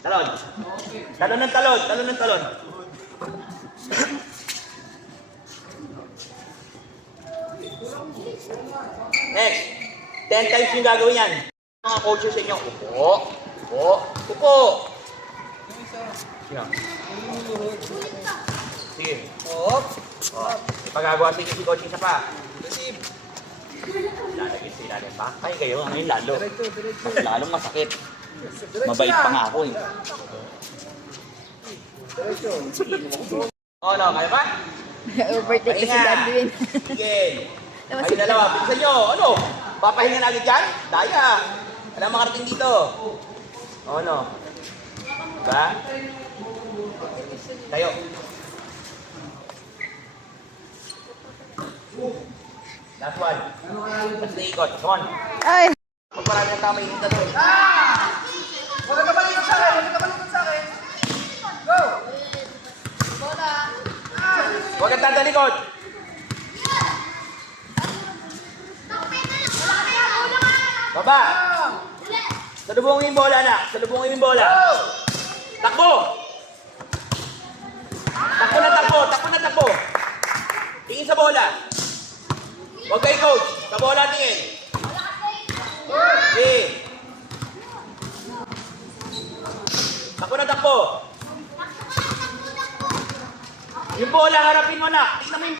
Talon. Talon ng talon. Talon ng talon. Next. 10 times yung gagawin yan. Mga coaches sa inyo. Upo. Upo. Upo. Sige. Hop. Ipagagawa sa inyo si coach isa pa. Lalagay sa ilalim pa. Ay kayo, ngayon lalo. Mas lalong masakit. Mabait pa nga ako eh. Oh no, kaya ba? Overtake kasi Godwin. Sige. Ay dalawa, bilisan nyo. Ano? Papahinga na agad dyan? Daya. Wala makarating dito. Oh no. Diba? Tayo. Last one. Last na ikot. Come on. Ay! Pag marami ng tama, ikot na doon. Huwag ka balikot sa akin. Huwag ka balikot sa akin. Go! Huwag kang tatalikod. Baba. Salubungin yung bola na. Salubungin yung bola. Takbo. Takbo na takbo. Takbo na takbo. Tingin sa bola. Huwag kayo coach. Sa bola tingin. Okay. Takbo na takbo. Yung bola harapin mo na. Tingnan mo yung